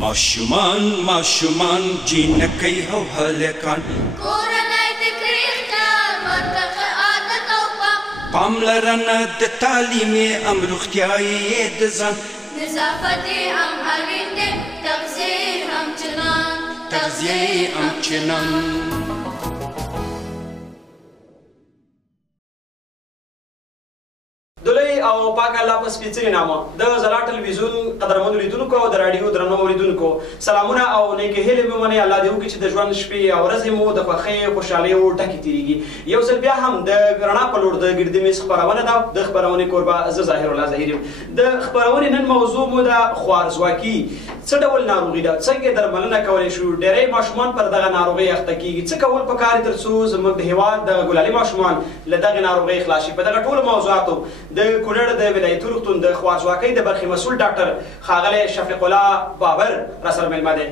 ماشومان جینکۍ او هلکان کورنۍ د کړي خیال ورته ښه عادت او پاملرنه د تعلیمي هم روغتیایي د ځان نظافت هم اړین دی تغذیه هم چنان دلوی او پاک الله په سپېڅلي نامه د ځلا ټلویزیون قدرمنو لیدونکو او د راډیو درنو اوریدونکو سلامونه او نیکې هیلې مې ومنئ الله دې وکړي چې د ژوند شپې او ورځې مو د خوښۍ خوشحالیو ډکې تېرېږي یو ځل بیا هم د رڼا په لور د ګردې میز خپرونه ده د خپرونې کوربه زه ظاهر الله ظاهر یم د خپرونې نن موضوع مو ده خوارځواکي څه ډول ناروغي ده څنګه درملنه کولی شو ډېری ماشومان پر دغه ناروغۍ اخته کېږي څه کول پکار دي تر څو زموږ د هېواد د ګلالي ماشومان له دغې ناروغۍ خلاص شي په دغه ټولو موضوعاتو د کونړ د ولایتي روغتون د خوارځواکۍ د برخې مسؤل ډاکټر ښاغلی شفیق الله بابر راسره مېلمه دی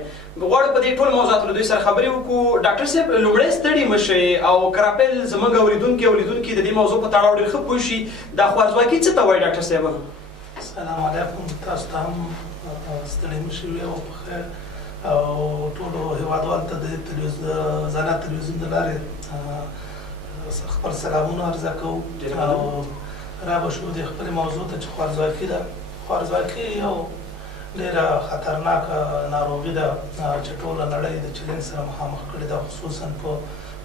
غواړو په دې ټولو موضوعاتو له دوی سره خبرې وکړو ډاکټر صاحب لومړی ستړي مه شئ او کراپل زموږ اورېدونکي او لیدونکي د دې موضوع په تړاو ډېر ښه پوه شي دا خوارځواکي څه ته وایي ډاکټر صاحب السلام علیکم تاسو ته هم ستړي مه شئ او بخیر او ټولو هېوادوالو ته د ځلا تلویزیون د لارې خپل سلامونه عرضه کوو او رابه شو د خپلې موضوع ته چې خوارځواکي ده خوارځواکي یو ډېره خطرناکه ناروغي ده چې ټوله نړۍ د چلنج سره مخامخ کړې ده خصوصا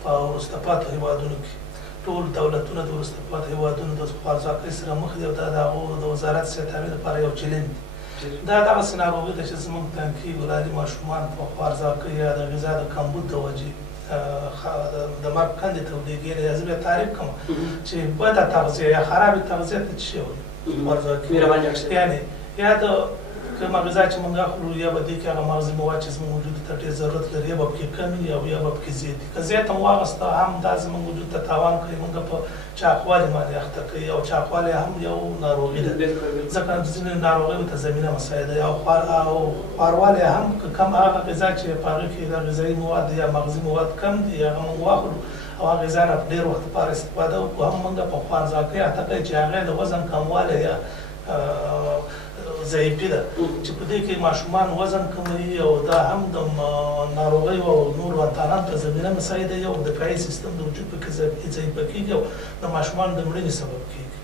په وروسته پاتې هېوادونو کې ټول دولتونه د وروسته پاتې هېوادونو د خوارځواکۍ سره مخ دي او دا د هغو د وزارت صحتیابۍ لپاره یو چلنج دی دا دغسې ناروغي ده چې زموږ تنکي ګلالي ماشومان په خوارځواکۍ یا د غذا د کمبود د وجې د مرګ کندې ته ولېږي زه بیا تعریف کوم چې بده تغذیه یا خرابې تغذیه ته څه شی وایي خوارځواکي یعنې یا د کومه غذا چې موږ اخلو یا به دې کې هغه مغذي مواد چې زموږ وجود ته ډېر ضرورت لري یا به پکې کم وي او یا به پکې زیات وي که زیات هم واخیسته هم دا زموږ وجود ته تاوان کوي موږ په چاقوالي باندې اخته کوي او چاقوالی هم یو ناروغي ده ځکه ځینې ناروغیو ته زمینه مساعده ده او خواروالی هم که کم هغه غذا چې په هغې کې د غذایي مواد یا مغذي مواد کم دي هغه موږ واخلو او هغه غذا نه ډېر وخت لپاره استفاده وکړو هم موږ په خوارځواکۍ اخته کوي چې هغې د وزن کموالی یا ضعیفي ده چې په دې کې ماشومان وزن کموي او دا هم د ناروغیو او نورو انتاناتو ته زمینه مساعده یو دفاعي سیستم د وجود پکې ضعیفه کېږي او د ماشومانو د مړینې سبب کېږي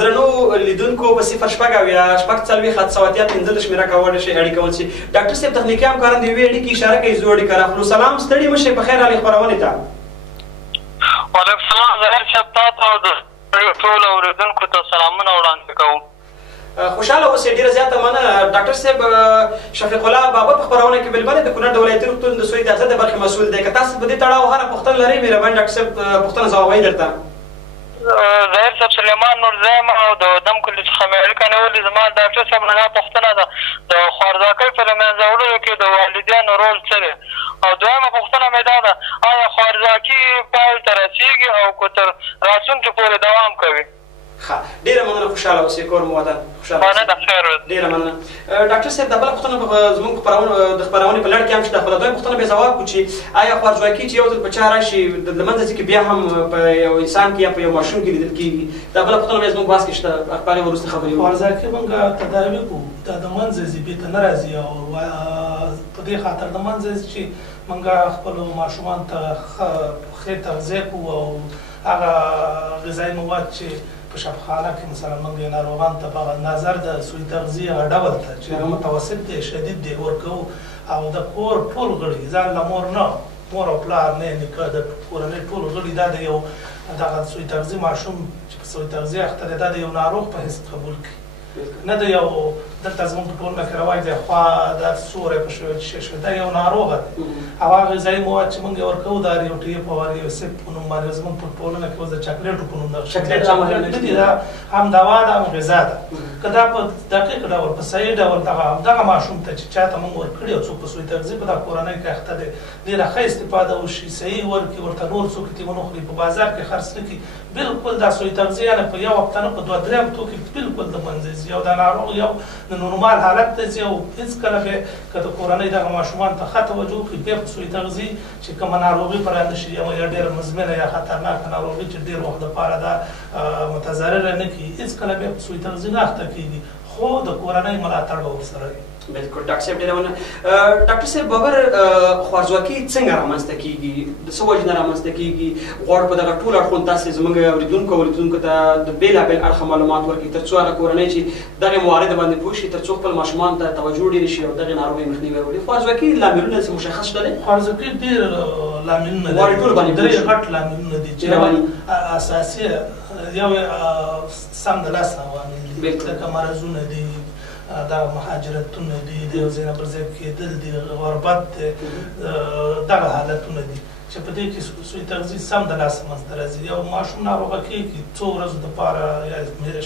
درنو لیدونکو په 0 شپږ اویا شپږ څلوېښت 785 شمېره کولی شئ اړیکه ونیسئ ډاکټر صاحب تخنیکي همکاران د یوې اړیکې اشاره کوي زه اړیکه راخلو سلام ستړي مه شئ په خیر راغلئ خپرونې ته وعلیکم السلام ظاهر صاحب تا ته او د ټولو اورېدونکو ته سلامونه وړاندې کوم خوشحاله اوسئ ډېره زیاته مننه ډاکټر صاحب شفیق الله بابر په خپرونه کې بلبلې د کونړ د ولایتي روغتون د سوی تغذیه د برخې مسؤل دی که تاسو په دې تړاو هره پوښتنه لرئ مهرباني ډاکټر صاحب پوښتنه ځوابوي درته ظاهر صاحب سلیمان نور زه یم او د دم کلي څخه مې اړیکه نیولې زما ډاکټر صاحب نه دا پوښتنه ده د خوارځواکۍ په له منځه وړلو کې د والدینو رول څه دی او دویمه پوښتنه مې دا ده آیا خوارځواکي پای ته رسېږي او که تر راتلونکي پورې دوام کوي ښه ډېره مننه خوشحاله اوسئ کور مو ودان خوشحاله ډېره مننه ډاکټر صاحب دا بله پوښتنه زموږ د خپرونې په لړ کې هم شته خو د دوی پوښتنه بیا ځواب کړو چې آیا خوارځواکي چې یو ځل په چا راشي له منځه ځي که بیا هم په یو انسان کې یا په یو ماشوم کې لیدل کېږي دا بله پوښتنه بیا زموږ بحث کې شته خپلې وروستې خبرې خوارځواکي موږ تداوي کوو دا د منځه ځي بېرته نه راځي او په دې خاطر د منځه ځي چې موږ خپلو ماشومانو ته ښې تغذیه کوو او هغه غذایي مواد چې په شفاخانه کې مثلا موږ ناروغانو ته په نظر د سوی تغذیې هغه ډول ته چې هغه متوسط دی شدید دی ورکوو او د کور ټول غړي ځان له مور نه مور او پلار نه نیکه د کورنۍ ټول غړي دا د یو دغه سوی تغذیې ماشوم چې په سوی تغذیې اخته دی دا د یو ناروغ په حیث قبول کړي نه د یو دلته زموږ په ټولنه کې رواج دی خوا دا سوری په شوی دا یو ناروغه دی او هغه غذایي مواد چې موږ یې ورکوو دا یو ټیپ او یو سیپ په نوم باندې زموږ په ټولنه کې اوس د چاکلیټو په نوم نه دي دا هم دوا ده هم غذا ده که دا په دقیق ډول په صحیح ډول دغه ماشوم ته چې چا ته موږ ورکړي او څوک په سوی تغذیې په دغه کورنۍ کې اخته دی ډېره ښه استفاده وشي صحیح ورکړي ورته نور څوک یې ونه خوري په بازار کې خرڅ نه کړي بلکل دا سوی تغذیه نه په یو هفته نه په 2-3 هفتو کې بلکل د منځه ځي او دا ناروغ یو د نورمال حالت ته ځي او هېڅکله به که د کورنۍ دغه ماشومانو ته ښه توجه وکړي بیا په سوی تغذیې چې کومه ناروغي په رانه شي یا ډېره مزمنه یا خطرناکه ناروغي چې ډېر وخت لپاره دا متضرره نه کړي هېڅکله بیا په سوی تغذیې نه اخته کېږي خو د کورنۍ ملاتړ به ورسره وي بالکل ډاکټر صاحب ډېره مننه. ډاکټر صاحب باور خوارځواکي څنګه رامنځته کېږي، د څه وجې نه رامنځته کېږي؟ غواړو په دغه ټولو اړخونو تاسې زموږ اورېدونکو ته د بېلابېل اړخه معلومات ورکړي تر څو هغه کورنۍ چې دغې موارد باندې پوه شي تر څو خپل ماشومانو ته توجه ډېره شي او دغې ناروغۍ مخنیوی وکړي. خوارځواکي لاملونه څه مشخص شته دی؟ خوارځواکي ډېر لاملونه غواړي ټول باندې درې غټ لاملونه دي چې اساسي یو سم د لاسه عوامل دي لکه مرضونه دي، دا مهاجرتونه دي، د یو ځای نه بل ځای کېدل دي، غربت دی، دغه حالتونه دي چې په دې کې سوی تغذیه سم د لاسه منځته راځي. یو ماشوم ناروغه کېږي څو ورځو دپاره یا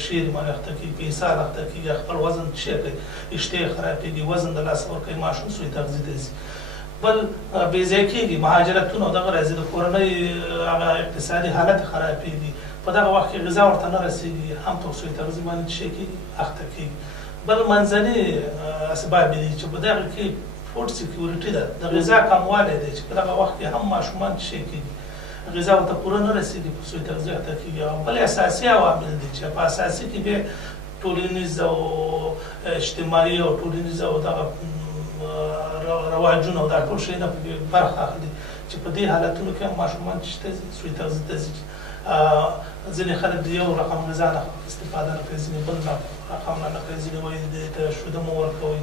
شیر باندې اخته کېږي، اسهال اخته کېږي، خپل وزن څه کوي، اشتها خرابېږي، وزن د لاسه ورکوي، ماشوم سوی تغذیه ته ځي. بل بې ځای کېږي مهاجرتونه او دغه راځي، د کورنۍ هغه اقتصادي حالت خرابېږي، په دغه وخت کې غذا ورته نه رسېږي، هم په سوی تغذیه باندې څه کېږي، اخته کېږي. بل منځني اسباب دي چې په دغه کې فوډ سکیورټي ده، د غذا کموالی دی چې په دغه وخت کې هم ماشومان څه کېږي، غذا ورته پوره نه رسېږي، په سوی تغذیه اخته کېږي. او بل اساسي عوامل دي چې په اساسي کې بیا ټولنیز او اجتماعي او ټولنیز او دغه رواجونه او دا ټول شیونه پکې برخه اخلي چې په دې حالتونو کې هم ماشومان چې ته سوی تغذیه ته ځي. ځینې خلک د یو رقم غذا نه استفاده نه کوي، ځینې بل رقم نه کوي، ځینې وایي دې ته شوده مه ورکوئ،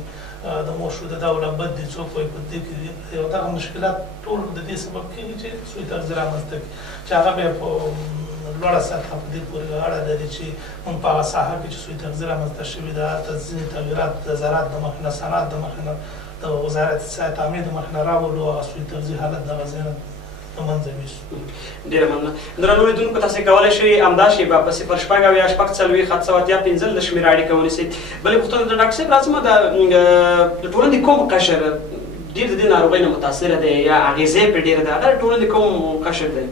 د مور شوده دا ولا بد دي، څوک وایي په دې کې یو دغه مشکلات ټول د دې سبب کېږي چې سوی تغذیه رامنځته کړي چې هغه بیا په لوړه سطحه په دې پورې اړه لري چې موږ په هغه ساحه کې چې سوی تغذیه رامنځته شوې ده هلته ځینې تغیرات د زراعت د مخې نه، صنعت د مخې نه، د وزارت صحت عامې د مخې نه راولو، هغه سوی تغذیه حالت دغه ځای نه له منځه یوسو. ډېره مننه. درنو اورېدونکو تاسې کولی شئ همدا شیبه په 0 شپږ 4 7 7 15 شمېره اړیکه ونیسئ. بلې پوښتنه د ډاکټر صاحب راځم، د ټولنې کوم قشر ډېر د دې ناروغۍ نه متاثره دی یا اغېزه یې پرې ډېره ده، هغه ټولنې کوم قشر دی؟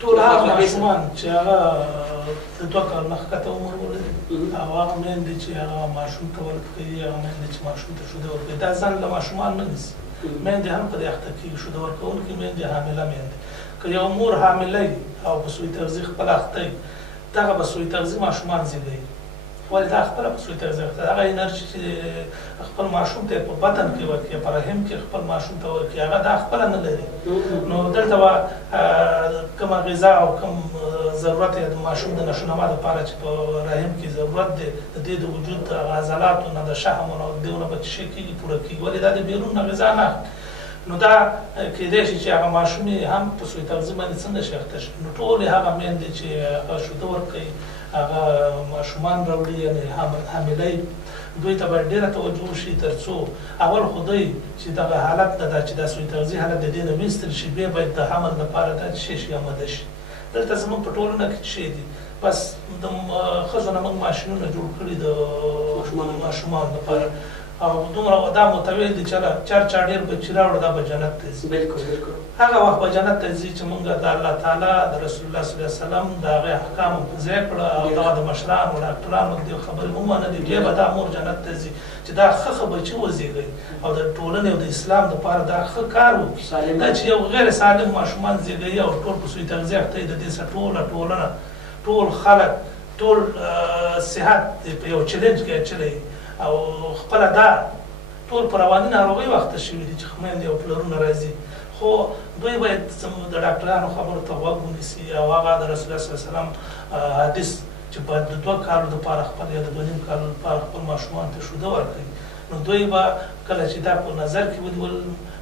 ټول هغه ماشومان چې هغه د 2 کال نه ښکته عمر ولري او هغه میندې چې هغه ماشوم ته ورکوي، هغه میندې چې ماشوم ته شوده ورکوي، دا ځان له ماشومان نه نیسي. میندې هم په دې اخته کېږي، شوده ورکوونکې میندې، حامله میندې. که یو مور حامله وي او په سوی تغذیه خپله اخته وي، دغه به سوی تغذیه ماشومان زېږوي، ولې دا خپله په سوی تغذیه اخته هغه انرژي چې خپل ماشوم ته په بدن کې ورکوي، په رحم کې خپل ماشوم ته ورکوي، هغه دا خپله نه لري. نو دلته به کومه غذا او کوم ضرورت یې د ماشوم د نشونما دپاره چې په رحم کې ضرورت دی د دې د وجود د عضلاتو نه، د شحمو نه، دېونه به څه کېږي، پوره کېږي، ولې دا د بیرون نه غذا نه. نو دا کېدای شي چې هغه ماشوم هم په سوی تغذیه باندې څنګه شي اخته شي. نو ټولې هغه میندې چې هغه شوده ورکوي، هغه ماشومان راوړي، یعنې حامله وي، دوی ته باید ډېره توجه وشي تر څو اول خو دوی چې دغه حالت ده چې دا سوی تغذیه حالت د دې نه ویستل شي، بیا باید د حمل لپاره دا څه شي آماده شي. دلته زموږ په ټولنه کې څه دي، بس د ښځو نه موږ ماشینونه جوړ کړي د ماشومانو لپاره، او دومره دا متویل دي چې چار چا ډېر بچي راوړه دا به جنت ته ځي. بالکل بالکل هغه وخت به جنت ته ځي چې موږ د الله تعالی د رسول الله صلی الله علیه وسلم د هغې احکامو په ځای کړه او دغه د مشرانو ډاکټرانو دې خبرې ومنلې، بیا به دا مور جنت ته ځي چې دا ښه بچي وزېږوي او د ټولنې او د اسلام دپاره دا ښه کار وکړي. دا چې یو غیر سالم ماشومان زېږوي او ټول په سوی تغذیه اخته وي، د دې څخه ټوله ټولنه، ټول خلک، ټول صحت په یو چلنج کې اچوي او خپله دا ټول په رواني ناروغیو اخته شوي دي چې خویندې او پلرونه راځي. خو دوی باید زموږ د ډاکټرانو خبرو ته غوږ ونیسي او هغه د رسول الله صلی الله علیه وسلم حدیث چې باید د 2 کالو دپاره خپل یا د 2.5 کالو دپاره خپل ماشومانو ته شوده ورکوي. نو دوی به کله چې دا په نظر کې ونیول،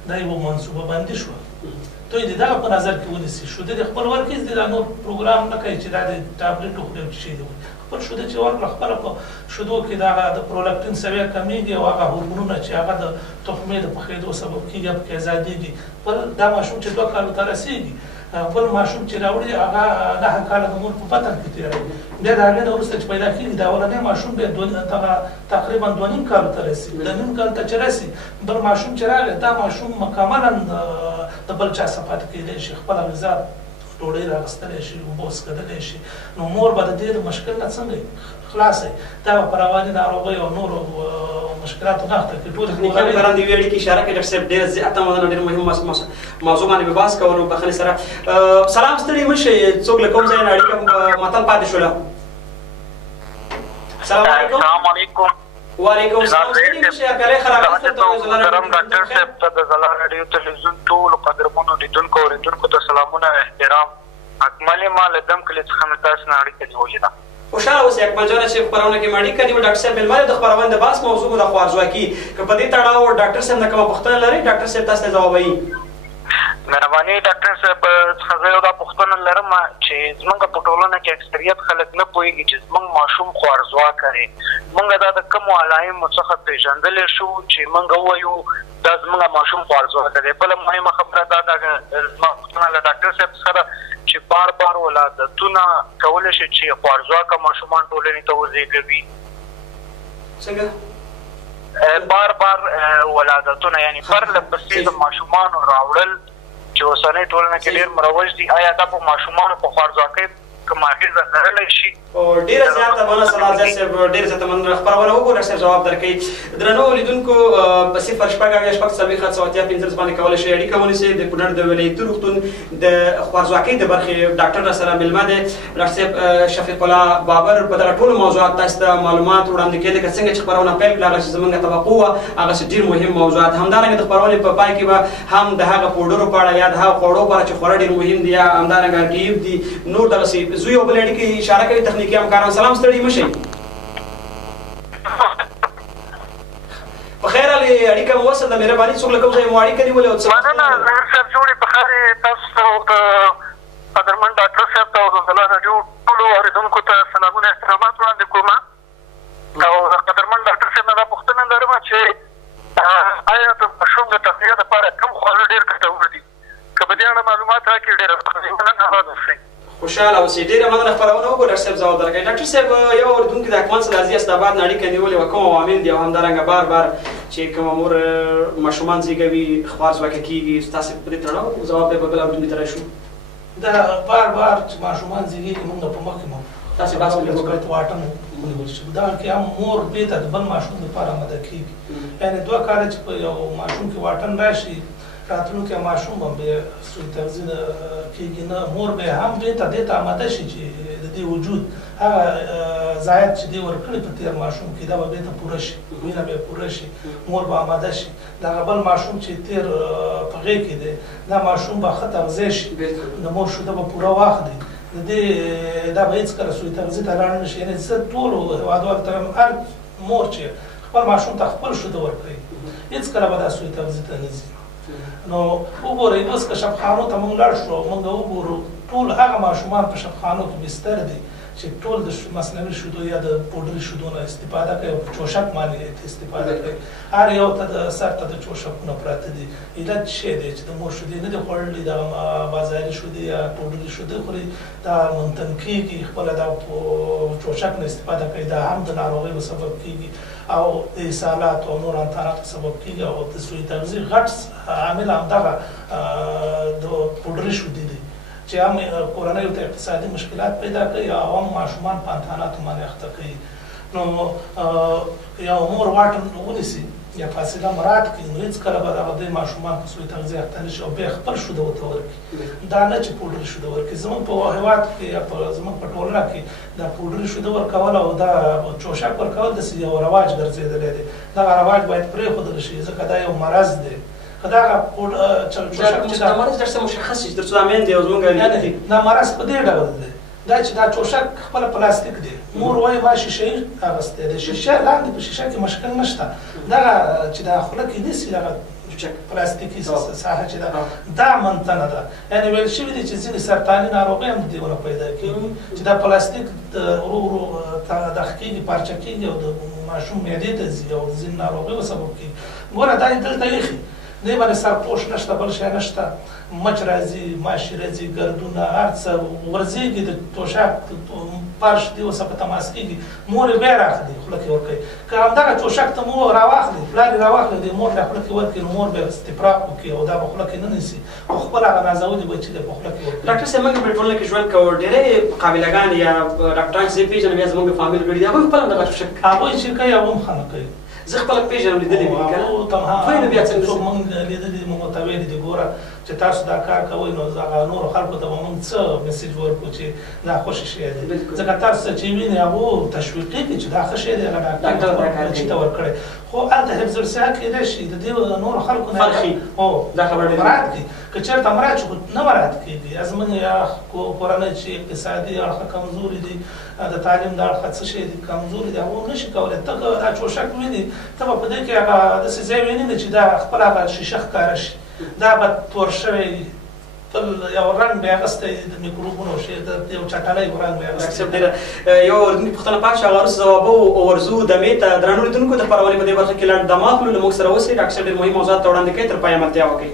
دا یوه منصوبه بندي شوه، دوی د دغه په نظر کې ونیسي، شوده دې خپل ورکړي، دا نور پروګرام نه کوي چې دا د ټابلیټ وخوري او څه شی دی، خپل شوده چې ورکړه، خپله په شودو کې د هغه د پرولاکټین سویه کمیږي او هغه هورمونونه چې هغه د تخمې د پخېدو سبب کېږي پکې ازادېږي. بل دا ماشوم چې 2 کالو ته رسېږي، بل ماشوم چې راوړي هغه 9 کاله د مور په بطن کې تېروي، بیا د هغې نه وروسته چې پیدا کېږي دا اولنی ماشوم بیا تقریبا 2.5 کالو ته رسي، 2.5 کال ته چې رسي، بل ماشوم چې راغی دا ماشوم مکملا د بل چا څخه پاتې کېدی شي، خپله غذا ډوډۍ راغستلی شي، اوبه وڅښلی شي. نو مور به د دې د مشکل نه څنګه خلاصوي؟ دا به په رواني ناروغیو او نورو مشکلاتو نه اخته کړي. ټولې تخنیکي کاران د یوې اړیکې اشاره کوي ډاکټر صاحب، ډېره زیاته مننه، ډېر مهم موضوع باندې به بحث کوو. بخښنې سره سلام، ستړي مه شئ، څوک له کوم ځای نه اړیکه معطل پاتې شوله؟ السلام علیکم. وعلیکم السلام ستړي مشئ هرکلی ښه راغلاست محترم ډاکټر صاحب ته د ځلا راډیو تلویزیون ټولو قدرمنو لیدونکو او اورېدونکو ته سلامونه او احترام. اکمل ما له دم کلي څخه مې تاسو نه اړیکه نیولې ده. خوشحاله اوسئ اکمل جانه چې خپرونه کې مې اړیکه نیول. ډاکټر صاحب مېلمه د خپرونې د بحث موضوع د خوارځواکي که په دې تړاو ډاکټر صاحب نه کومه پوښتنه لرئ ډاکټر صاحب تاسو ته ځوابوي. مهرباني ډاکټر صاحب څخه زه یو دا پوښتنه لرم چې زموږ په ټولنه کې اکثریت خلک نه پوهېږي چې زموږ ماشوم خوارځواکی دی. موږ دا د کومو علایمو څخه پېژندلی شو چې موږ ووایو دا زموږ ماشوم خوارځواکی دی. بله مهمه خبره دا ده زما پوښتنه له ډاکټر صاحب څخه ده چې بار بار ولادتونه کولی شي چې خوارځواکه ماشومان ټولنې ته وزېږوي. څنګه بار بار ولادتونه یعنی پرله پسې د ماشومانو راوړل چې اوسنۍ ټولنه کې ډېر مروج دي، آیا دا په ماشومانو په خوارځواکۍ کوم اغېزه لرلی شي؟ ډېره زیاته مننه صلاح صاحب، ډېره زیاته مننه. خپرونه وګوره صاحب جواب درکوي. درنو لیدونکو په 0 باندې کولی شئ اړیکه ونیسئ. د کونړ د ولایتي روغتون د خوارځواکۍ د برخې ډاکټر راسره مېلمه دی ډاکټر صاحب شفیق الله بابر. په دغه ټولو موضوعات تاسو ته معلومات وړاندې کېده که څنګه چې خپرونه پیل کړه هغه چې زموږ توقع وه هغسې ډېر مهم موضوعات. همدارنګه د خپرونې په پای کې به هم د هغه پوډرو په اړه یا د هغه خوړو په اړه چې خورا ډېر مهم دي یا همدارنګه ارګیب دي نور دغسې زوی او بلې اړیکې اشاره کوي تخنیکي همکاران. سلام ستړي مشئ. په خیر علي اړیکه مو وصل ده مهرباني څوک له کوم ځای مو اړیکه نیولې او څه مننه ظاهر صاحب جوړې په خیر تاسو ته او د قدرمن ډاکټر صاحب ته او د ځلا راډیو ټولو اورېدونکو ته سلامونه احترامات وړاندې کوم. او د قدرمن ډاکټر صاحب نه دا پوښتنه لرم چې آیا د ماشوم د تغذیه لپاره کوم خواړه ډېر ګټور دي؟ که په دې اړه معلومات راکړي ډېره مننه آباد اوسئ. خوشحاله اوسئ. ډېره مننه. خپرونه وګورئ ډاکټر صاحب ځواب درکوي. ډاکټر صاحب یو اورېدونکي د اکمل سلازي اسداباد نه اړیکه نیولې وه کوم عوامل دي او همدارنګه بار بار چې کومه مور ماشومان زېږوي خوارځواکه کېږي تاسې په دې تړاو ځواب دی به بل اورېدونکي ته راشو. دا بار بار چې ماشومان زېږېږي موږ په مخکې مو تاسې بحث وکړئ. واټن ونیول شي. دغه کې هم مور بېرته د بل ماشوم لپاره آماده کېږي. یعنې 2 کاله چې په یو ماشوم کې واټن راشي راتلونکی ماشوم هم بیا سوی تغذیه کېږي نه مور بیا هم بېرته دې ته آماده شي چې د دې وجود هغه ضایعات چې دې ورکړي په تېر ماشوم کې دا به بېرته پوره شي وینه به پوره شي مور به آماده شي. دغه بل ماشوم چې تېر په غېږ کې دی دا ماشوم به ښه تغذیه شي د مور شوده به پوره واخلي د دې دا به هېڅکله سوی تغذیې ته لاړ نه شي. یعنې زه ټولو هېوادوالو ته هر مور چې خپل ماشوم ته خپل شوده ورکوي هېڅکله به دا سوی تغذیې ته نه ځي. نو وګورئ اوس که شفخانو ته موږ لاړ شو موږ وګورو ټول هغه ماشومان په شفخانو کې بستر دي چې ټول د مصنوعي شیدو یا د پوډري شیدو نه استفاده کوي او په چوشک باندې استفاده کوي. هر یو ته د سر ته د چوشکونه پراته دي. علت څه دی چې د مور شیدې نه دي خوړلي د بازاري شیدې یا پوډري شیدې خوري دا منتن کېږي خپله دا چوشک نه استفاده کوي دا هم د ناروغیو سبب کېږي او د اسهالات او نور انتاناتو سبب کېږي او د سوی تغذیې غټ عامل همدغه د پوډري شیدې دي چې هم کورنیو ته اقتصادي مشکلات پیدا کوي او هم ماشومان په انتاناتو باندې اخته کوي. نو یو مور واټن ونیسي یا فاصله مراعات کړي نو هېڅکله به دغه دوی ماشومان په سوی تغذیې اخته نه شي او بیا خپل شوده ورته ورکړي. دا نه چې پوډري شوده ورکړي. زموږ په هېواد کې یا زموږ په ټولنه کې دا پوډري شوده ورکول او دا چوشک ورکول داسې یو رواج ګرځېدلی دی. دغه رواج باید پرېښودل شي ځکه دا یو مرض دی. که دغه چوشک چې دا مرض درته مشخص شي تر څو دا میندې او زموږ دا مرض په دې ډول دی دا چې دا چوشک خپله پلاستیک دی. مور وایي ما شیشه اخیستی دی شیشه لاندې په شیشه کې مشکل نشته. دغه چې دا خوله کې نیسي دغه پلاستیکي ساحه چې ده دا منتنه ده. یعنې ویل شوي دي چې ځینې سرطاني ناروغۍ هم د دې ونه پیدا کېږي چې دا پلاستیک ورو ورو دغه کېږي پارچه کېږي او د ماشوم معدې ته ځي او د ځینې ناروغیو سبب کېږي. ګوره دا یې دلته ایښي دې باندې سرپوش نشته بل شی نشته مچ راځي ماشي راځي ګردونه هر څه ورځېږي د توشک فرش دې اوسه په تماس کېږي مور یې بیا راخلي خوله کې ورکوي. که همدغه توشک ته مور راواخلي پلار یې راواخلي د مور ته خوله کې ورکړي نو مور بیا استفراق وکړي او دا به خوله کې نه نیسي او خپل هغه نازولي بچي دی په خوله کې ورکړي. ډاکټر صاحب موږ په ټولنه کې ژوند کوو ډېرې قابلهګان یا ډاکټران چې پېژنم یا زموږ فامیل غړي دي هغوی خپله همدغه توشک هغوی چې کوي هغه هم ښه نه کوي. زه خپله پېژنم لیدلې مې دي که نه خو یې نو بیا څنګه څوک موږ لیدلي موږ ورته ویلي دي ګوره چې تاسو دا کار کوئ نو هغه نورو خلکو ته به موږ څه میسیج ورکړو چې دا خوښ شی دی ځکه تاسو چې وینئ هغه تشویقي کړي چې دا ښه شی دی هغه ډاکټر چې ته ورکړی خو هلته حفظ الصحه کېدای شي د دې نورو خلکو نه دا خبره مراعات کړي که چېرته مراعات شي نه مراعات کېږي زموږ کورنۍ چې اقتصادي اړخه کمزوري دي د تعلیم د اړخه څه شی دي کمزوري دي هغه نشي کولی ته دا چوشک ویني ته به په دې کې هغه داسې ځای ویني نه چې دا خپل هغه شیشه ښکاره شي دا به تور شوی تل یو رنګ به اخیستی د میکروبونو شي د یو چټلۍ رنګ به اخیستی یو اردني پوښتنه پاتې شوه هغه وروسته ځوابه ورځو دمې ته درنو لیدونکو د خپرونې په دې برخه کې لنډ دم اخلو له موږ سره اوسئ ډاکټر صاحب ډېر مهم موضوعات ته وړاندې کوي تر پایه ملتیا وکړئ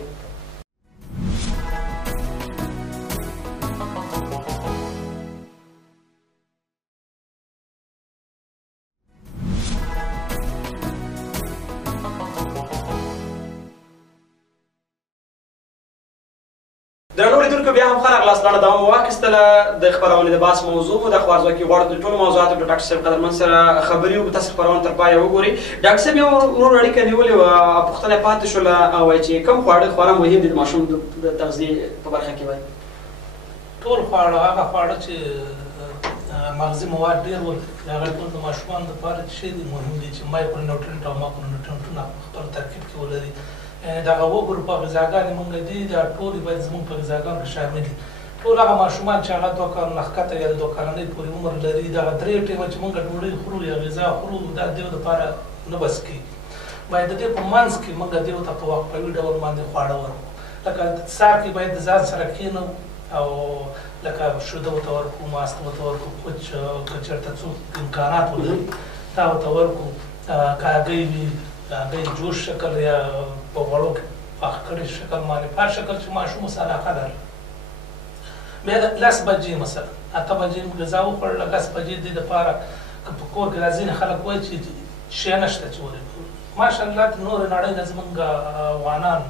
درنو لیدونکو بیا هم ښه راغلاست لنډه دمه مو واخیستله د خپرونې د بحث موضوع مو د خوارځواکي غواړو د ټولو موضوعاتو د ډاکټر صاحب قدرمن سره خبرې وکړو تاسو خپرونه تر پایه وګورئ ډاکټر صاحب یو نور اړیکه نیولې وه پوښتنه پاتې شوله وایي چې کوم خواړه خورا مهم دي د ماشوم د تغذیې په برخه کې وایي ټول خواړه هغه خواړه چې مغذي مواد ډېر ولري هغه ټول د ماشومانو دپاره چې شی دي مهم دي چې مایکرونیوټرنټ او ماکرونیوټرنټونه په خپل ترکیب کې ولري دغه اووه ګروپه غذاګانې مونږ دي دا ټولې باید زموږ په غذاګانو کې شامل دي ټول هغه ماشومان چې هغه 2 کالو نه ښکته یا د 2 کلنۍ پورې عمر لري دغه 3 ټیمه چې مونږ ډوډۍ خورو یا غذا خورو دا دیو دپاره نه بس کېږي باید د دې په منځ کې مونږ دیو ته په وقفوي ډول باندې خواړه ورکړو لکه سهار کې باید د ځان سره کښېنو او لکه شوده ورته ورکړو ماسک ورته ورکړو کوچ که چېرته څوک امکانات ولري دا ورته ورکړو که هګۍ وي هګۍ جوش شکل یا په غوړو کې پاخه کړي شکل باندې په هر شکل چې ماشوم اوس علاقه لري بیا 10 بجې مثلا 8 بجې غذا وخوړله 10 بجې دې دپاره که په کور کې دا ځینې خلک وایي چې شی نشته چې ولري ماشاءالله نورې نړۍ نه زمونږ افغانان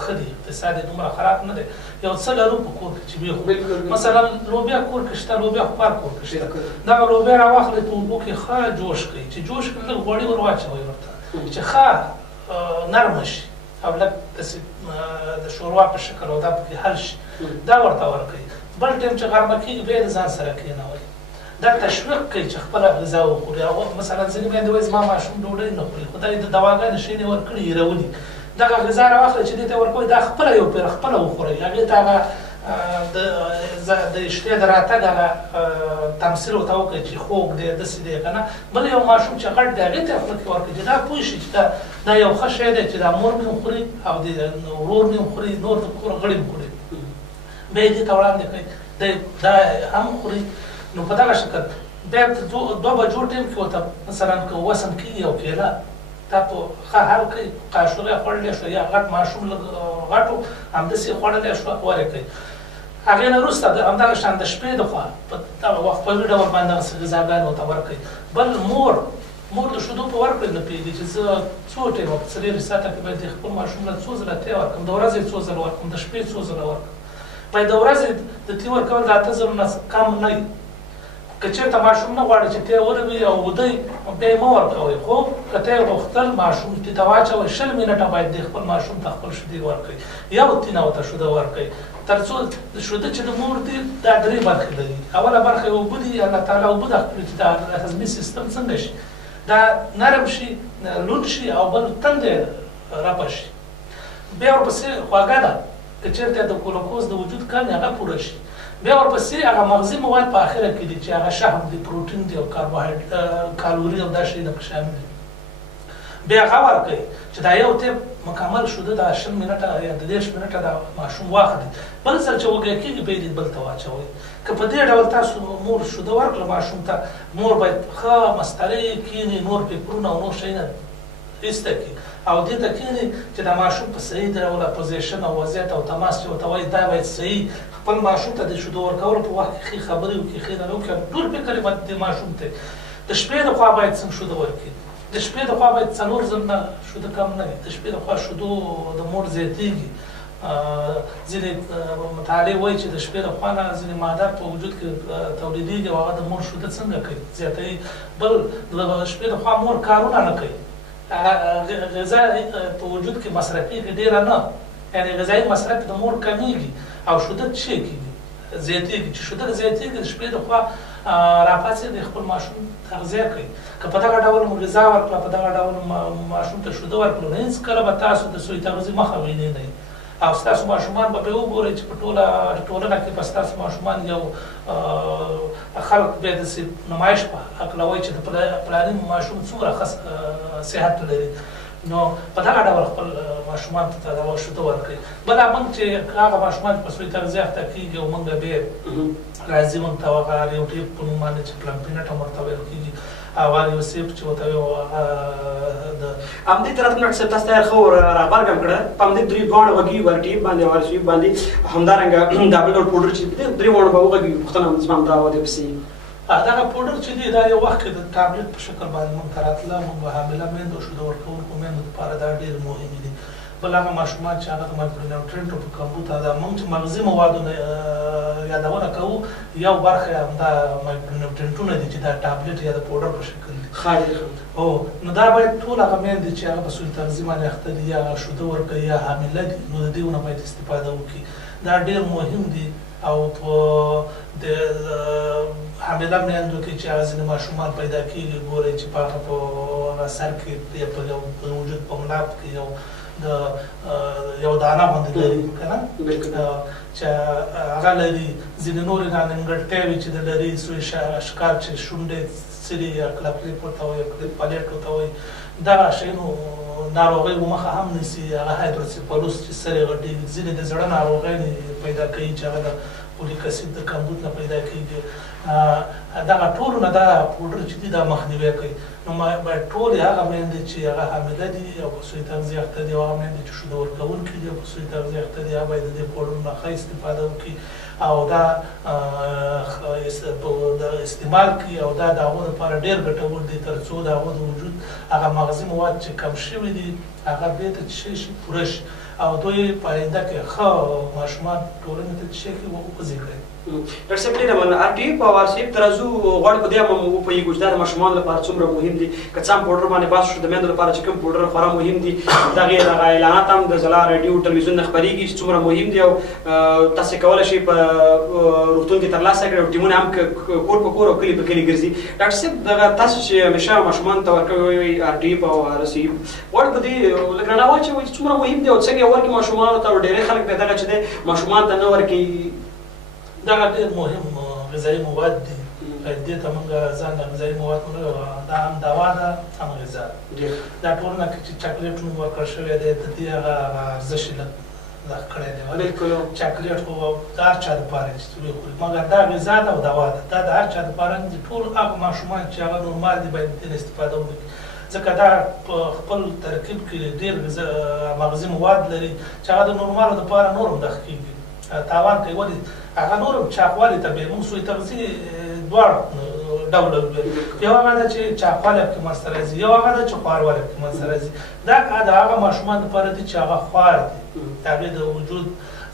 ښه دي اقتصاد یې دومره خراب نه دی یو څه لرو په کور کې چې ویښو مثلا لوبیا کور کې شته لوبیا خو هر کور کې شته دغه لوبیا راواخلئ په اوبو کې ښه جوش کړئ چې جوش کړئ لږ غوړي ور واچوئ ورته چې ښه نرمه شي او لږ داسې د شوروا په شکل او دا پکې حل شي دا ورته ورکوئ بل ټایم چې غرمه کېږي بیا د ځان سره کښېنوئ دا تشویق کوي چې خپله غذا وخوري مثلا ځینې میندې وایي زما ماشوم ډوډۍ نه خوري خو دا یې د دواګانې شیانې ورکړي هېرولي دغه غذا راواخلئ چې دې ته ورکوئ دا خپله یو پیره خپله وخورئ هغې ته هغه د شپې د راتګ هغه تمثیل ورته وکړئ چې خوږ دی داسې دی که نه بل یو ماشوم چې غټ دی هغې ته یې خوله کې ورکړئ چې دا پوه شي چې دا یو ښه شی دی چې دا مور مې هم خوري او د ورور مې هم خوري نور د کور غړي هم خوري بیا یې دې ته وړاندې کړئ دا هم خوري نو په دغه شکل بیا 2 بجو ټایم کې ورته مثلا که وسم کېږي یو کیله دا په ښه حل کوي قاشوغه خوړلی شو یا غټ ماشوم لږ غټو همداسې خوړلی شو ورې کوي هغې نه وروسته همدغه شان د شپې دخوا په دغه وقفوي ډول باندې دغسې غذاګانې ورته ورکوي بل مور د شیدو په ورکړې نه پوهېږي چې زه څو ټیمه په 4 ساعته کې باید خپل ماشوم له څو ځله تی ورکړم د ورځې 2 ځله ورکړم د شپې 2 ځله ورکړم باید د ورځې د تی ورکول د 8 ځلو نه کم نه وي که چېرته ماشوم نه غواړي چې تی ولوي او ودی بیا یې مه ورکوئ خو که تی غوښتل ماشوم تی ته واچوئ 20 منټه باید د خپل ماشوم ته خپل شیدې ورکوئ یو تینه ورته شوده ورکوئ تر څو شوده چې د مور دي دا 3 برخې لري اوله برخه یې اوبه دي الله تعالی اوبه ده کړي چې دا هضمي سیستم څنګه شي دا نرم شي لوند شي او بل تندې رپه شي بیا ورپسې خواږه ده که چېرته د ګلوکوز د وجود کمې هغه پوره شي بیا ورپسې هغه مغذي مواد په اخره کې دي چې هغه شحم دي پروټین دي او کالوري او دا شیونه پکې شامل دي بیا هغه ورکوئ چې دا یو ټیپ مکمل شوده د 20 منټه یا د 10 منټه د ماشوم واخلي بل ځل چې وږی کېږي بیا یې بل ته واچوئ که په دې ډول تاسو مور شوده ورکړه ماشوم ته مور باید ښه مسطرې کښېني نور پیپرونه او نور شیونه ایسته کړي او دې ته کښېني چې دا ماشوم په صحیح ډول پوزیشن او وضعیت او تماس چې ورته وایي دا باید صحیح خپل ماشوم ته د شیدو ورکولو په وخت کې ښې خبرې وکړي ښې نارې وکړي ټول فکر یې باید دې ماشوم ته د شپې دخوا باید څنګه شوده ورکړي د شپې دخوا باید 4 ځل نه شوده کم نه وي د شپې دخوا شیدو د مور زیاتېږي ځینې مطالعې وایي چې د شپې دخوا نه ځینې ماده په وجود کې تولیدېږي او هغه د مور شوده څنګه کوي زیاتوي بل د شپې دخوا مور کارونه نه کوي غذا په وجود کې مصرفېږي ډېره نه یعنې غذایي مصرف د مور کمیږي او شدت څه کېږي زیاتېږي چې شدت زیاتېږي د شپې د خوا راپاڅېدی خپل ماشوم تغذیه کوي که په دغه ډول مو غذا ورکړه په دغه ډول ماشوم ته شوده ورکړو نو هېڅکله به تاسو د سوی تغذیې مخه وینئ نه او ستاسو ماشومان به پرې وګورئ چې په ټوله ټولنه کې به ستاسو ماشومان یو خلک بیا داسې نمایش په هکله وایي چې د پلاني ماشوم څومره ښه صحت لري نو په دغه ډول خپل ماشومان ته دغه شوده ورکړئ بله موږ چې هغه ماشومان په سوی تغذیه اخته کېږي او موږ بیا راځي موږ ته هغه یو ټیپ په نوم باندې چې پلمپینټ هم ورته ویل کېږي او هغه یو سیپ چې ورته وایي د همدې طرف نه ډاکټر صاحب تاسو ته ښه راغبرګم کړه په همدې درې دواړه غږي ور ټیپ باندې او سویپ باندې همدارنګه ډبل ډول پوډر چې درې واړه به وغږي پوښتنه زما همدا وه دې پسې دغه پوډر چې دی دا یو وخت کې د ټابلیټ په شکل باندې موږ ته راتله موږ به حامله میندو شوده ورکوونکو میندو دپاره دا ډېر مهمې دي بل هغه ماشومان چې هغه د مایکرونیوټرینټو په کمبود دا موږ چې مغذي موادونه یادونه کوو یو برخه همدا مایکرونیوټرینټونه دي چې دا ټابلیټ یا د پوډر په شکل دي او نو دا باید ټول هغه میندې چې هغه په سوی تغذیې باندې اخته دي یا شوده ورکوي یا حامله دي نو د دې نه باید استفاده وکړي دا ډېر مهم دي او په د حامله میندو کې چې هغه ځینې ماشومان پیدا کېږي ګورئ چې په هغه په سر کې په یو وجود په ملاب کې یو دانه باندې لري که نه چې هغه لري ځینې نورې نانګټکۍ وي چې د لري سوی ښکار چې شونډې څیري یا کلپلیپ ورته وایي پلیټ ورته وایي دغه شیانو ناروغیو مخه هم نیسي هغه هایدروسیفالوس چې سر یې غټېږي ځینې د زړه ناروغۍ پیدا کوي چې هغه د فولیک اسید د کمبود نه پیدا کېږي دغه ټولو نه دا پوډر چې دي دا مخنیوی کوي نو باید ټولې هغه میندې چې هغه حامله دي او په سوی تغذیې اخته دي او هغه میندې چې شوده ورکوونکي دي او په سوی تغذیې اخته دي هغه باید د دې پوډرو نه ښه استفاده وکړي او دا استعمال کړي او دا د هغو لپاره ډېر ګټور دي تر څو د هغو د وجود هغه مغذي مواد چې کم شوي دي هغه بېرته چې شي پوره شي او دوی په آینده کې ښه ماشومان ټولنې ته چې کې وزي کړي ډاکټر صاحب ډېره مننه RTP په وارسیب ترازو غواړو په دې هم وپوهېږو چې دا د ماشومانو لپاره څومره مهم دي که څه هم پوډر باندې بحث وشو د میندو لپاره چې کوم پوډر خورا مهم دي دغې اعلانات هم د ځلا راډیو ټلویزیون نه خپرېږي چې څومره مهم دي او تاسې کولی شئ په روغتون کې ترلاسه کړئ او ټیمونه هم کور په کور او کلي په کلي ګرځي ډاکټر صاحب دغه تاسو چې همیشه ماشومانو ته ورکوئ RTP او RCP غواړو په دې لږ رڼا واچوئ چې څومره مهم دي او څنګه یې ورکړي ماشومانو ته او ډېری خلک بیا دغه چې دی ماشومانو ته نه ورکوي دغه ډېر مهم غذایي مواد دي دې ته موږ ځان له غذایي موادو نه دا هم دوا ده هم غذا دا ټولنه کې چې چاکلیټونه ورکړل شوی دی د دې هغه ارزښت یې لږ کړی دی چاکلیټ خو د هر چا دپاره چې څوک خوري مګر دا غذا ده او دوا ده دا د هر چا دپاره نه دي ټول هغه ماشومان چې هغه نورمال دي باید د دې نه استفاده وکړي ځکه دا په خپل ترکیب کې ډېر مغذي مواد لري چې هغه د نورمالو دپاره نور هم دخ کېږي تاوان کوي ولې هغه نور هم چاقوالي ته بیا موږ سوی تغذیې دواړه ډول یو هغه ده چې چاقوالی پکې منځته راځي یو هغه ده چې خواروالی پکې منځته راځي دا د هغه ماشومان دپاره دي چې هغه خوار دي د هغې د وجود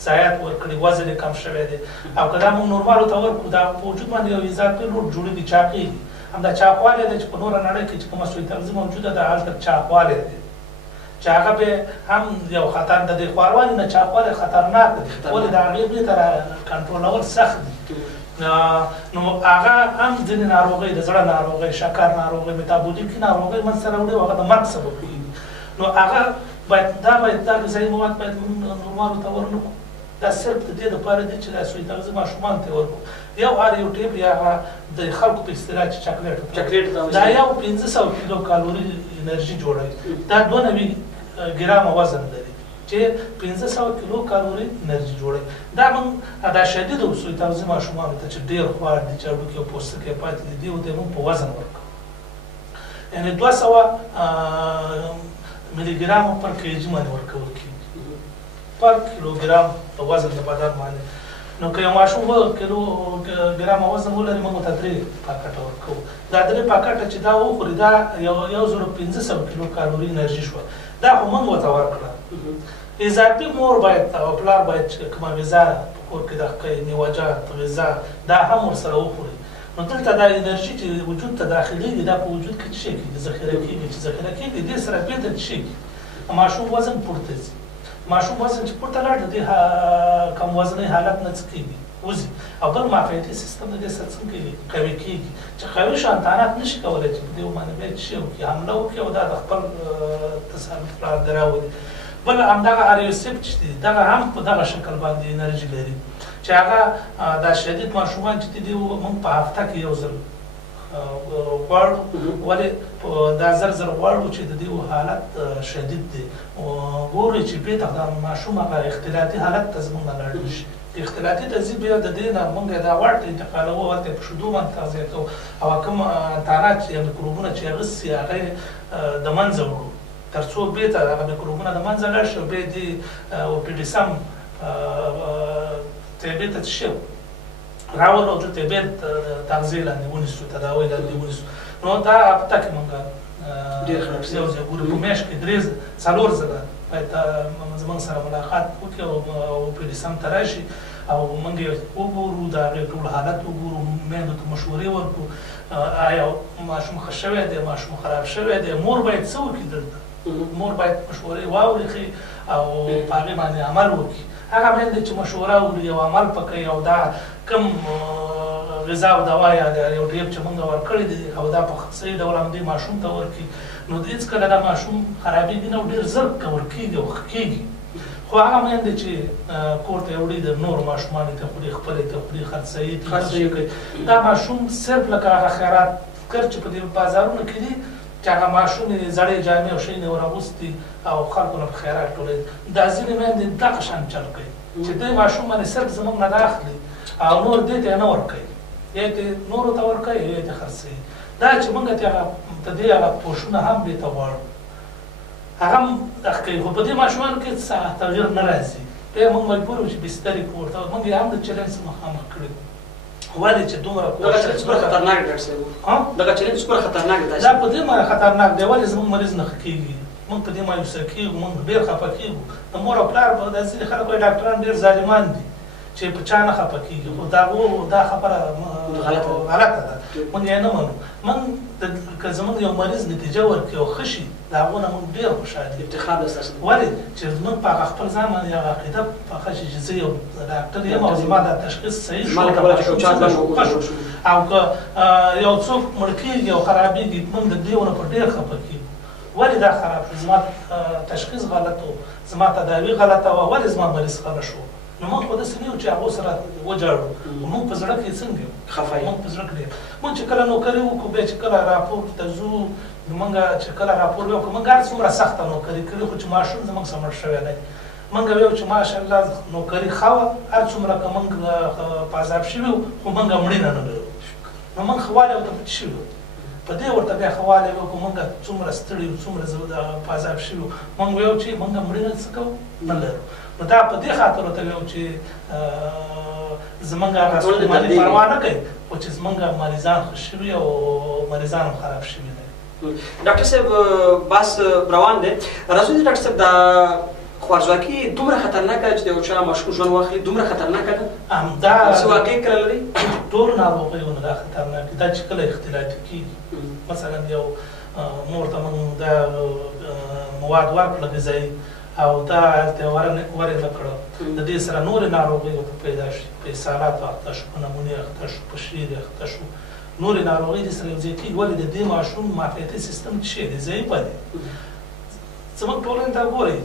ضایعات ورکړي وزن یې کم شوی دی او که دا موږ نورمالو ته ورکړو د هغه په وجود باندې یو اضافي لوډ جوړېږي چاقېږي همدا چاقوالی دی چې په نوره نړۍ کې چې کومه سوی تغذیه موجوده ده هلته چاقوالی دی چې هغه به هم یو خطر د دې خواروالی نه چاقوالی خطرناک دی ولې د هغې بېرته کنټرولول سخت دي نو هغه هم ځینې ناروغۍ د زړه ناروغۍ شکر ناروغۍ میتابولیکي ناروغۍ منځته راوړي او هغه د مرګ سبب کېږي نو هغه باید دا غذایي مواد باید موږ نورمالو ته ور نه کړو دا صرف د دې دپاره دي چې دا سوی تغذیه ماشومانو ته یې ورکړو یو RTP یا هغه د خلکو په اصطلاح چې چاکلیټ دا یو 500 کیلو کالوري انرژي جوړوي دا 92 ګرامه وزن لري چې 500 کیلو کالوري انرژي جوړوي دا موږ دا شدید سوی تغذیه ماشومانو ته چې ډېر خوار دي چې هډوکي او پوستکي یې پاتې دي دوی ته موږ په وزن ورکوو یعنې 200 ملي ګرامه پر کیجي باندې ورکول کېږي پر کیلوګرام د وزن د بدن باندې نو که یو ماشوم 1 کیلو ګرامه وزن ولري موږ ورته 3 پاکټه ورکوو دا 3 پاکټه چې دا وخوري دا 1500 کیلو کالوري انرژي شوه دا خو موږ ورته ورکړه اضافي مور باید او پلار باید چې کومه غذا په کور کې دقیق میوه‌جات غذا دا هم ورسره وخوري نو دلته دا انرژي چې وجود ته داخلېږي دا په وجود کې څه کېږي ذخیره کېږي چې ذخیره کېږي دې سره بېرته څه کېږي ماشوم وزن پورته ځي ماشوم وزن چې پورته لاړ د دې کم وزنۍ حالت نه څه کېږي وځي او بل معافیتي سیستم د دې سره څنګه قوي کېږي چې قوي شانتانات نشي کولی چې په دې باندې بیا شی وکړي حمله وکړي او دا د خپل تصرف لاندې راولي. بل همدغه اریوسیپ چې دي دغه هم په دغه شکل باندې انرژي لري چې هغه دا شدید ماشومان چې دي موږ په هفته کې یو ځل غواړو ولې دا زر غواړو چې د دې حالت شدید دی ګوري چې بېرته دا ماشوم هغه اختلالي حالت ته زموږ نه لاړ شي. اختلالي تهذیب بیا د دې نه موږ دا غوړ ته انتقالوو هلته په شیدو باندې تغذیه کوو او کوم تارات چې میکروبونه چې اغوستي هغه د منځه وړو تر څو بېرته هغه میکروبونه د منځه لاړ شي او بیا دې اوپیډیسم طبیعت ته شي راول او د طبیعت تغذیه لاندې ونیسو تداوی لاندې ونیسو. نو دا هفته کې موږ ډېر یو ځای ګورو په میاشت کې 3-4 ځله باید زموږ سره ملاقات وکړي او اوپیډیسم ته راشي او موږ یې وګورو د هغې ټول حالت وګورو میندو ته مشورې ورکړو آیا ماشوم ښه شوی دی ماشوم خراب شوی دی مور باید څه وکړي دلته مور باید مشورې واوري او په هغې باندې عمل وکړي. هغه میندې چې مشوره وکړي او عمل پکوي او دا کوم غذا او دوا یا یو ډیب چې موږ ورکړی دی او دا په صحیح ډول همدې ماشوم ته ورکړي نو هېڅکله دا ماشوم خرابېږي نه او ډېر زر کور کېږي او ښه کېږي. خو هغه میندې چې کور ته یې وړي د نورو ماشومانو ته خوري خپلې ته خوري خرڅوي کوي دا ماشوم صرف لکه هغه خیرات کر چې په دې بازارونو کې دي چې هغه ماشوم یې زړې جامې او شی یې وراغوستي او خلکو نه په خیرات ټولوي دا ځینې میندې دغه شان چل کوي چې دې ماشوم باندې صرف زموږ نه اخلي او نور دې ته یې نه ورکوي یا یې نورو ته ورکوي یا یې خرڅوي. دا چې موږ ته دې هغه پوښونه هم بېرته غواړو هغه هم دغه کوي خو په دې ماشومانو کې څه تغییر نه راځي بیا موږ مجبور یو چې بسترې کور ته موږ یې هم د چلنج سره مخامخ کړي ولې چې دومره دغه چلنج څومره خطرناک دی ډاکټر صاحب دغه چلنج څومره خطرناک دی دا په دې باندې خطرناک دی ولې زموږ مریض نه ښه کېږي موږ په دې مایوسه کېږو موږ ډېر خفه کېږو د مور او پلار به دا ځینې خلک وایي ډاکټران ډېر ظالمان دي چې په چا نه خفه کېږي خو دا خبره غلطه ده موږ یې نه منو. موږ که زموږ یو مریض نتیجه ورکړي او ښه شي د هغو نه موږ ډېر خوشحال دي افتخار ده ستاسو ولې چې زموږ په هغه خپل ځان باندې هغه عقیده پخه شي چې زه یو ډاکټر یم او زما دا تشخیص صحیح شو او که یو څوک مړ کېږي او خرابېږي موږ د دې ونه په ډېر خفه کېږو ولې دا خراب شو زما تشخیص غلط و زما تداوي غلطه وه ولې زما مریض ښه نه شو نو موږ خو داسې نه یو چې هغو سره وجاړو موږ په زړه کې څنګه یو موږ په زړه کې ډېر موږ چې کله نوکري وکړو بیا چې کله راپور ته ځو نو موږ چې کله راپور وکړو موږ هر څومره سخته نوکري کړې خو چې ماشوم زموږ څخه مړ شوی دی موږ ویو چې ماشاءالله نوکري ښه وه هر څومره که موږ په عذاب شوي وو خو موږ مړینه نه لرو نو موږ ښه والی ورته پټ شوي وو په دې ورته بیا ښه والی وکړو موږ څومره ستړي وو څومره په عذاب شوي وو موږ ویو چې موږ مړینه څه کوو نه لرو نو دا په دې خاطر ورته ویو چې زموږ هغه ستونزمانې پروا نه کوي خو چې زموږ مریضان ښه شوي او مریضان هم خراب شوي دي. ډاکټر صاحب بحث روان دی راځو چې ډاکټر صاحب دا خوارځواکي دومره خطرناکه چې د یو چا ماشوم ژوند واخلي دومره خطرناکه ده همدا څه واقع کله لري ټول ناروغیونه دا خطرناکه دا چې کله اختلاطي کېږي مثلا یو مور ته موږ دا مواد ورکړه غذایي او دا هلته ورې نه کړه د دې سره نورې ناروغۍ ورته پیدا شي په اسهالات اخته شو په نمونې اخته شو په شیر اخته شو نورې ناروغۍ دې سره یو ځای کېږي ولې د دې ماشوم معافیتي سیستم څه شی دی ضعیفه دی زموږ ټولنې ته ګورئ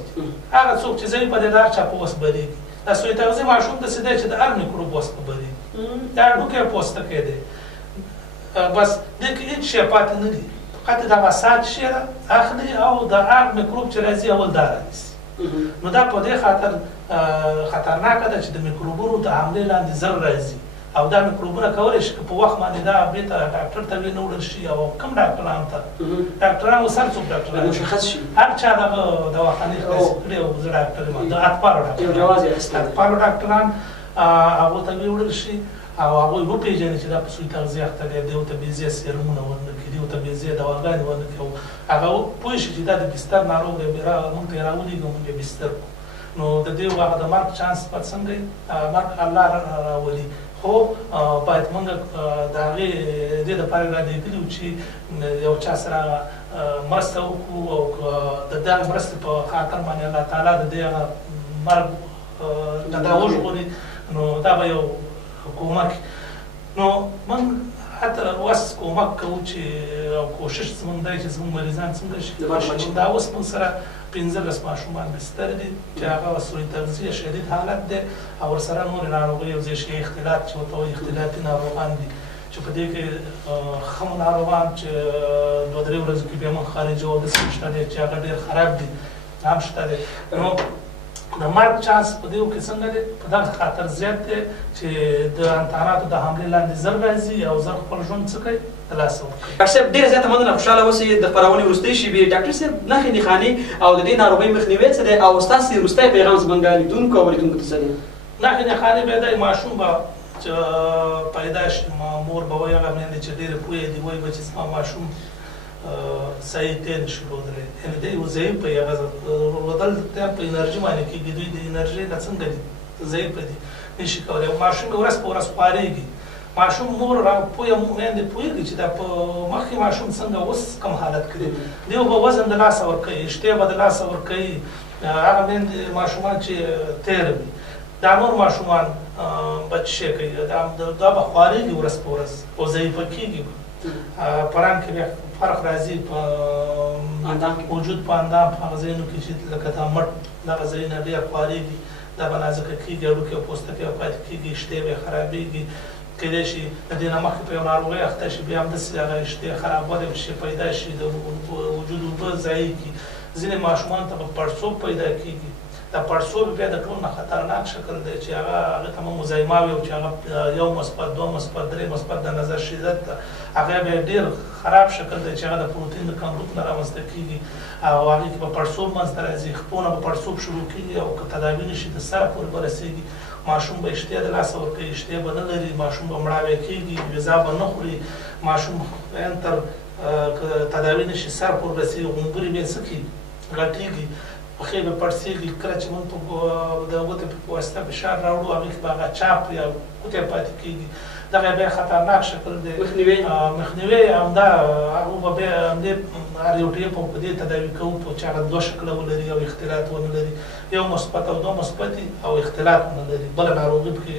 هغه څوک چې ضعیفه دی د هر چا په وس بدېږي دا سوی تغذیې ماشوم داسې دی چې د هر میکروب وس په بدېږي دا هډوکی پوستکی دی بس دې کې هېڅ شی پاتې نه دي فقط دغه سات شی اخلي او د هر میکروب چې راځي اول دا رانیسي نو دا په دې خاطر خطرناکه ده چې د میکروبونو د حملې لاندې زر راځي او دا میکروبونه کولی شي که په وخت باندې دا بېرته ډاکټر ته وینه وړل شي او کوم ډاکټرانو ته ډاکټران اوس هر څوک ډاکټران مشخص شي هر چا دغه دواخانې خلاصې کړي او زه ډاکټر یم د اطفالو ډاکټران هغو ته ویوړل شي او هغوی وپېژني چې دا په سوی تغذیه اخته دی دې ورته بې ځایه سیرمونه ورنکړي دې ورته بې ځایه دواګانې ورنکړي او هغه پوه شي چې دا د بستر ناروغ دی موږ ته یې راولېږو موږ یې بستر کړو نو د دې هغه د مرګ چانس به څنګه وي مرګ الله راولي خو باید موږ د هغې دې دپاره رالېږلي وو چې یو چا سره مرسته وکړو او د دغې مرستې په خاطر باندې الله تعالی د دې هغه مرګ دا وژغوري نو دا به یو کومک نو موږ حتی اوس کومک کوو چې کوشش زموږ دی چې زموږ مریضان څنګه شي دا اوس موږ سره 15 ماشومان بستر دي چې هغه سوء تغذیه شدید حالت دی او ورسره نورې ناروغۍ او ځای شي اختلاط چې ورته وایي اختلاطي ناروغان دي چې په دې کې ښه ناروغان چې 2-3 ورځو کې بیا موږ خارجي او داسې شته دی چې هغه ډېر خراب دي هم شته دی نو د مرګ چانس په دې کې څنګه دی په دغه خاطر زیات دی چې د انتاناتو د حملې لاندې زر راځي او زر خپل ژوند څه کوي د لاسه ورکوي. ډاکټر صاحب ډېره زیاته مننه خوشحاله اوسئ د خپرونې وروستۍ شېبې ډاکټر صاحب نښې نښانې او د دې ناروغۍ مخنیوی څه دی او ستاسې وروستی پیغام زموږ لیدونکو او اورېدونکو ته څه دی؟ نښې نښانې به دی ماشوم به چې پیدا شي مور به وایي هغه میندې چې ډېرې پوهې دي وایي به چې زما ماشوم صحیح دی نشي رودلی یعنې دی ضعیف دی هغه رودل په انرژي باندې کېږي دوی د انرژۍ نه څنګه دي ضعیفه دي نشي کولی ماشوم به ورځ په ورځ خوارېږي ماشوم مور پوهه میندې پوهېږي چې دا په مخکې ماشوم څنګه اوس کوم حالت کې دی دیو به وزن د لاسه ورکوي اشتها به د لاسه ورکوي هغه میندې ماشومان چې تېره وي دا نور ماشومان به څه شی کوي دا به خوارېږي ورځ په ورځ او ضعیفه کېږي په رنګ کې بیا فرق راځي په وجود په اندام په هغه ځایونو کې چې لکه دا مټ دغه ځایونه ډېر خوارېږي دا به نازکه کېږي هډوکي او پوستکی به پاتې کېږي اشتها به یې خرابېږي کېدای شي د دې نه مخکې په یو ناروغۍ اخته شي بیا همداسې هغه اشتها خرابوالی شي پیدا شي د وجود اوبه ضایع کړي ځینې ماشومانو ته به پړسوب پیدا کېږي دا پړسوب بیا د ټول نه خطرناک شکل دی چې هغه ته موږ مزایمه وایو چې هغه 1 مثبت 2 مثبت 3 مثبت د نظر شدت ته هغه بیا ډېر خراب شکل دی چې هغه د پروتین د کمبود نه رامنځته کېږي او هغې کې به پړسوب منځته راځي خپونه به پړسوب شروع کېږي او که تداوي نه شي د سره پورې به رسېږي ماشوم به اشتها د لاسه ورکوي اشتها به نه لري ماشوم به مړاوی کېږي غذا به نه خوري ماشوم تر تداوي نه شي سر پورې رسېږي غومبري بیا څه کېږي غټېږي پښې به پړسېږي کله چې موږ د ګوتې په واسطه فشار راوړو هغې کې به هغه چاپ یا ګوتې پاتې کېږي دغه بیا خطرناک شکل دی مخنیوی همدا هغو به بیا همدې هر یو ټیپ په دې تداوي کوو چې هغه 2 شکله ولري او اختلاط ونه لري 1 مثبت او 2 مثبت او اختلاط ونه لري بله ناروغي پکې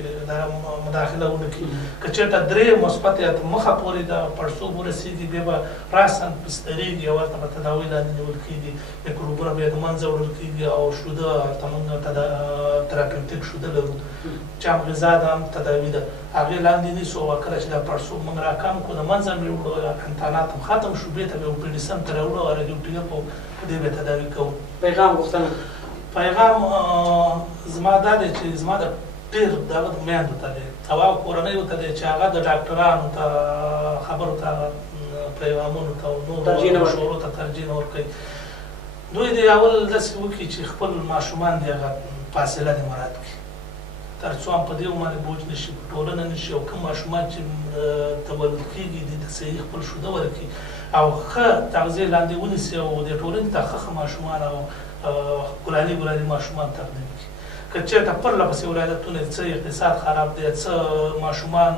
مداخله ونه کړي که چېرته 3 مثبت یا مخه پورې د پړسوب ورسېږي بیا به راساً بسترېږي او ورته به تداوي لاندې نیول کېږي میکروبونه بیا د منځه وړل کېږي او شوده ورته موږ تراپیوټیک شوده لرو چې هم غذا ده هم تداوي ده هغې لاندې نیسو او کله چې دا پړسوب موږ راکم کړو د منځه مې وړو انتانات هم ختم شو بېرته به اوپریډیسن ته راوړو او راډیوټیپ په دې به تداوي کوو پیغام غوښتنه پیغام زما دا دی چې زما د ډېر دغه میندو ته دی او هغه کورنیو ته دی چې هغه د ډاکټرانو ته خبرو ته پیغامونو ته او نورو مشورو ته ترجیح نه ورکوي دوی دې اول داسې وکړي چې خپل ماشومان دې هغه فاصله دې مراعات کړي تر څو هم په دې باندې بوج نه شي په ټولنه نه شي او کوم ماشومان چې تولد کېږي دې ته صحیح خپل شوده ورکړي او ښه تغذیې لاندې ونیسي او دې ټولنې ته ښه ماشومان او ګلالي ماشومان تقدیم کړي که چېرته پرله پسې ولایتونه څه اقتصاد خراب دی څه ماشومان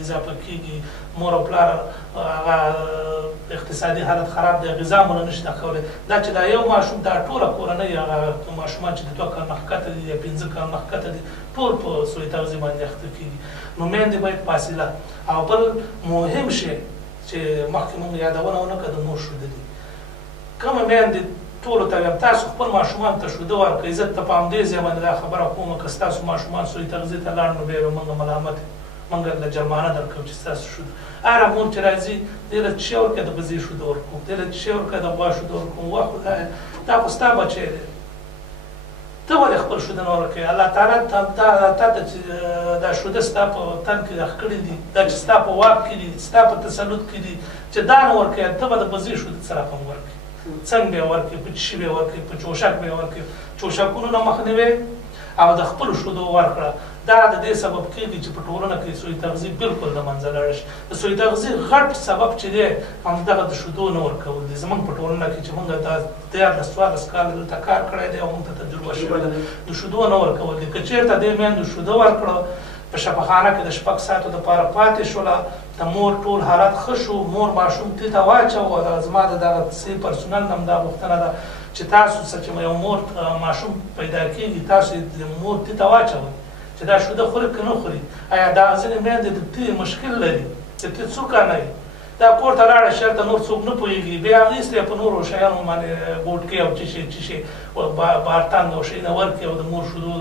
اضافه کېږي مور او پلار هغه اقتصادي حالت خراب دی غذا مو نه شته کولی دا چې دا یو ماشوم دا ټوله کورنۍ هغه ماشومان چې د 2 کال نه ښکته دي یا 5 کال نه ښکته دي ټول په سوء تغذیې باندې اخته کېږي نو میندې باید فاصله او بل مهم شی چې مخکې موږ یادونه ونه کړه د مور شوده دي کومه میندې ټولو ته وایم تاسو خپل ماشومان ته شوده ورکړئ زه ته په همدې ځای باندې دا خبره کوم که ستاسو ماشومان سوء تغذیې ته لاړ نو بیا به موږ ملامت موږ له جرمانه درکوو چې ستاسو شوده هره مور چې راځي دې له څه ورکړه د بزې شوده ورکوم دې له څه ورکړه د غوا شوده ورکوم واه خدایه دا خو ستا بچی دی ته ولې خپل شوده نه ورکوې الله تعالی تا ته چې دا شوده ستا په تن کې راښ کړي دي دا چې ستا په واک کې دي ستا په تسلط کې دي چې دا نه ورکوې ته به د بزې شوده څه رقم ورکړې څنګه به یې ورکړې په چشي به یې ورکړې په چوشک به یې ورکړې چوشکونو نه مخنیوی او د خپلو شودو ورکړه دا د دې سبب کېږي چې په ټولنه کې سوء تغذیې بالکل له منځه لاړه شي د سوء تغذیې غټ سبب چې دی همدغه د شودو نه ورکول دي زموږ په ټولنه کې چې موږ دا 14 کاله دلته کار کړی دی او موږ ته تجربه تجربه شوې د شیدو نه ورکول دي. که چېرته دې میندو شیدو ورکړه په شفاخانه کې د 6 ساعتو دپاره پاتې شوله، د مور ټول حالت ښه شو، مور ماشوم تې ته واچوه. زما د دغه صحي پرسونل نه هم دا غوښتنه ده چې تاسو څه چې یو مور ماشوم پیدا کېږي تاسو د مور تې ته واچوئ چې دا شیده خوري که نه خوري. آیا دا ځینې میندې د تې مشکل لري چې تې څوکه نه وي، دا کور ته لاړه شرطه نور څوک نه پوهېږي، بیا اخیستی په نورو شیانو باندې بوټکې او څه شي بارتان او شیونه ورکړي او د مور شیدو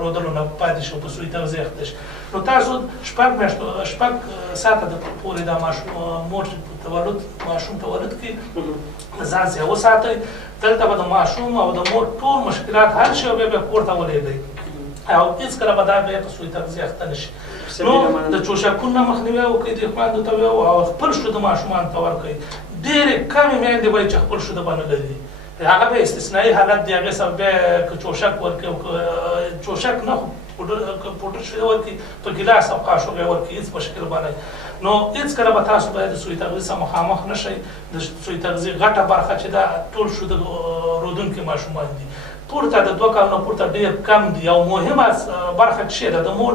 رودلو نه پاتې شي او په سوی تغذیه اخته شي. نو تاسو 6 ساعته پورې دا مور ماشوم تولد کې ځان سره وساتئ. دلته به د ماشوم او د مور ټول مشکلات حل شي او بیا کور ته ولېږئ او هېڅکله به دا بیا په سوی تغذیه اخته نه شي. نو د چوشکونو نه مخنیوی وکړئ، د خویندو ته او خپل شیده ماشومانو ته ورکړئ. ډېرې کمې میندې وایي چې خپل شیده به نه لري، هغه به استثنایي حالت دی، هغې سره بیا که چوشک ورکړي او که چوشک نه پوډر شیده ورکړي په ګیلاس او قاشوغې ورکړي، هېڅ مشکل به نه. نو هېڅکله به تاسو باید د سوی تغذیې سره مخامخ نه شئ. د سوی تغذیې غټه برخه چې دا ټول شیده رودونکي ماشومان دي، پورته د 2 کالونو پورته ډېر کم دي. او مهمه برخه چې ده د مور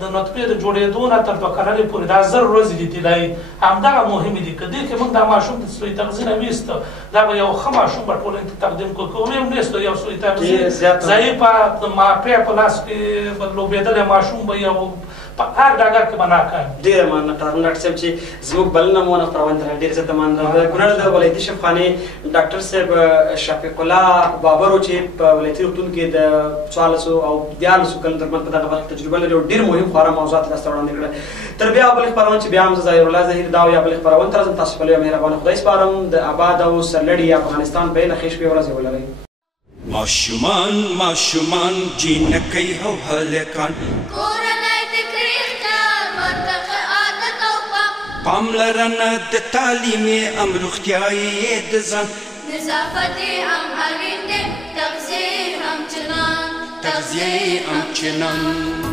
د نطفې د جوړېدو نه تر 2 کلنۍ پورې دا 1000 ورځې دي طلایي، همدغه مهمې دي. که دې کې موږ دا ماشوم د سوی تغذیې نه ویسته، دا به یو ښه ماشوم به ټولنې ته تقدیم کړو. که ویم نیستو یو سوی تغذیې ضعیفه د ماپې په لاس کې به لوبېدلی ماشوم به یو په هر ډګر کې به ناکام. ډېره مننه ډاکټر صاحب چې زموږ بلنه مو ونه خپروندله، ډېره زیاته مننه. د کونړ د ولایتي شفاخانې ډاکټر صاحب شفیق الله بابر چې په ولایتي روغتون کې د 14 او 14 کلونو ترمنځ په دغه برخه تجربه لري او ډېر مهم خورا موضوعات لاسته وړاندې کړل. تر بیا بلې خپرونه چې بیا هم زه ظاهر الله ظهیر دا یا بلې خپرونه ته راځم، تاسو په لویه مهربانه خدای سپارم. د آباد او سرلړي افغانستان بیله ښې شپې ورځې ولرئ. ماشومان جینکۍ او هلکان کورنۍ د کرېښتار ورڅخه عادت او پاملرنه د تعلیم ام روغتیایي د ځان نظافت هم اړین دی، تغذیه هم چنان تغذیه هم چنان